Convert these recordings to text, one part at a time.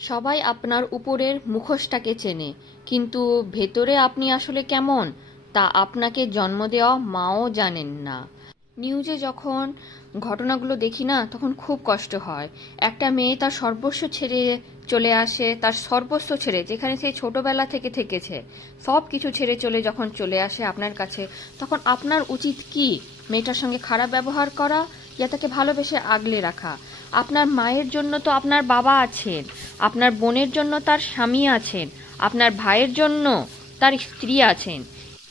সবাই আপনার উপরের মুখোশটাকে চেনে, কিন্তু ভেতরে আপনি আসলে কেমন, তা আপনাকে জন্ম দেওয়া মাও জানেন না। নিউজে যখন ঘটনাগুলো দেখি না, তখন খুব কষ্ট হয়। একটা মেয়ে তার সর্বস্ব ছেড়ে চলে আসে, তার সর্বস্ব ছেড়ে, যেখানে সেই ছোটবেলা থেকে থেকেছে, সব কিছু ছেড়ে চলে যখন চলে আসে আপনার কাছে, তখন আপনার উচিত কি? মেয়েটার সঙ্গে খারাপ ব্যবহার করা, ইয়া তাকে ভালোবেসে আগলে রাখা। আপনার মায়ের জন্য তো আপনার বাবা আছেন। আপনার বোনের জন্য তার স্বামী আছেন, আপনার ভাইয়ের জন্য তার স্ত্রী আছেন।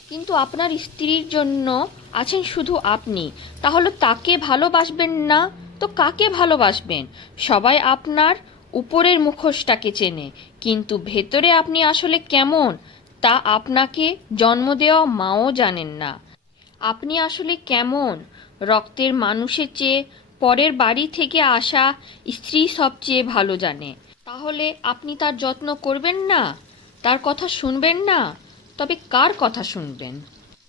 কিন্তু আপনার স্ত্রীর জন্য আছেন শুধু আপনি। তাহলে তাকে ভালোবাসবেন না? তো কাকে ভালোবাসবেন? সবাই আপনার উপরের মুখোশটাকে চেনে। কিন্তু ভেতরে আপনি আসলে কেমন? তা আপনাকে জন্ম দেওয়া মাও জানেন না। আপনি আসলে কেমন? রক্তের মানুষের চেয়ে পরের বাড়ি থেকে আসা স্ত্রী সবচেয়ে ভালো জানে। তাহলে আপনি তার যত্ন করবেন না? তার কথা শুনবেন না? তবে কার কথা শুনবেন?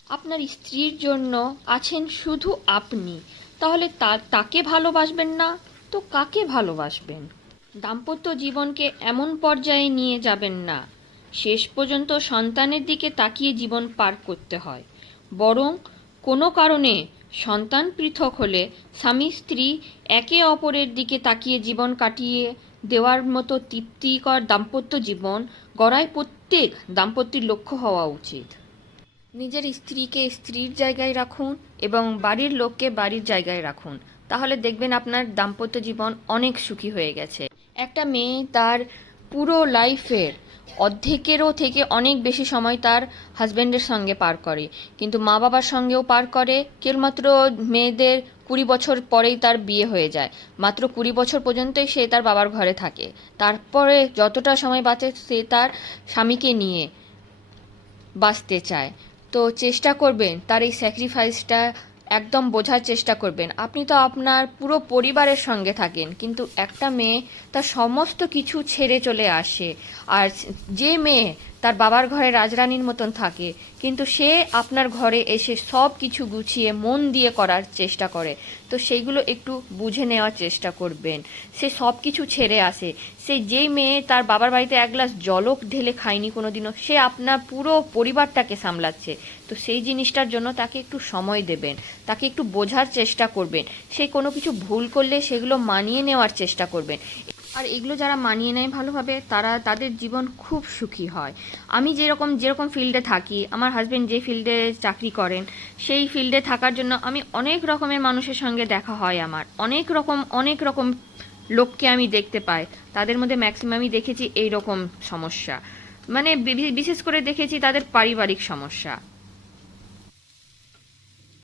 আপনার স্ত্রীর জন্য আছেন শুধু আপনি। তাহলে তাকে ভালোবাসবেন না? তো কাকে ভালোবাসবেন? দাম্পত্য জীবনকে এমন পর্যায়ে নিয়ে যাবেন না। শেষ পর্যন্ত সন্তানের দিকে তাকিয়ে জীবন পার করতে হয়। বরং কোনো কারণে সন্তান পৃথক হলে স্বামী স্ত্রী একে অপরের দিকে তাকিয়ে জীবন কাটিয়ে দেওয়ার মতো তৃপ্তিকর দাম্পত্য জীবন গড়ায় প্রত্যেক দাম্পত্যের লক্ষ্য হওয়া উচিত। নিজের স্ত্রীকে স্ত্রীর জায়গায় রাখুন এবং বাড়ির লোককে বাড়ির জায়গায় রাখুন। তাহলে দেখবেন আপনার দাম্পত্য জীবন অনেক সুখী হয়ে গেছে। একটা মেয়ে তার পুরো লাইফের অর্ধেকেরও থেকে অনেক বেশি সময় তার হাজব্যান্ডের সঙ্গে পার করে। কিন্তু মা বাবার সঙ্গেও পার করে। কেবলমাত্র মেয়েদের কুড়ি বছর পরেই তার বিয়ে হয়ে যায়। মাত্র কুড়ি বছর পর্যন্তই সে তার বাবার ঘরে থাকে। তারপরে যতটা সময় বাঁচে, সে তার স্বামীকে নিয়ে বাঁচতে চায়। তো চেষ্টা করবেন তার এই স্যাক্রিফাইসটা একদম বোঝার চেষ্টা করবেন। আপনি তো আপনার পুরো পরিবারের সঙ্গে থাকেন, কিন্তু একটা মেয়ে তার সমস্ত কিছু ছেড়ে চলে আসে। আর যে মেয়ে তার বাবার ঘরে রাজরানীর মতন থাকে, কিন্তু সে আপনার ঘরে এসে সব কিছু গুছিয়ে, মন দিয়ে করার চেষ্টা করে। তো সেইগুলো একটু বুঝে নেওয়ার চেষ্টা করবেন। সে সব কিছু ছেড়ে আসে। সে যেই মেয়ে তার বাবার বাড়িতে এক গ্লাস জলক ঢেলে খায়নি কোনোদিনও, সে আপনার পুরো পরিবারটাকে সামলাচ্ছে। তো সেই জিনিসটার জন্য তাকে একটু সময় দেবেন, তাকে একটু বোঝার চেষ্টা করবেন। সে কোনো কিছু ভুল করলে সেগুলো মানিয়ে নেওয়ার চেষ্টা করবেন। আর এগুলো যারা মানিয়ে নেয় ভালোভাবে, তারা তাদের জীবন খুব সুখী হয়। আমি যেরকম যেরকম ফিল্ডে থাকি, আমার হাজব্যান্ড যে ফিল্ডে চাকরি করেন, সেই ফিল্ডে থাকার জন্য আমি অনেক রকমের মানুষের সঙ্গে দেখা হয় আমার। অনেক রকম অনেক রকম লোককে আমি দেখতে পাই। তাদের মধ্যে ম্যাক্সিমামই দেখেছি এই রকম সমস্যা। মানে বিশেষ করে দেখেছি তাদের পারিবারিক সমস্যা।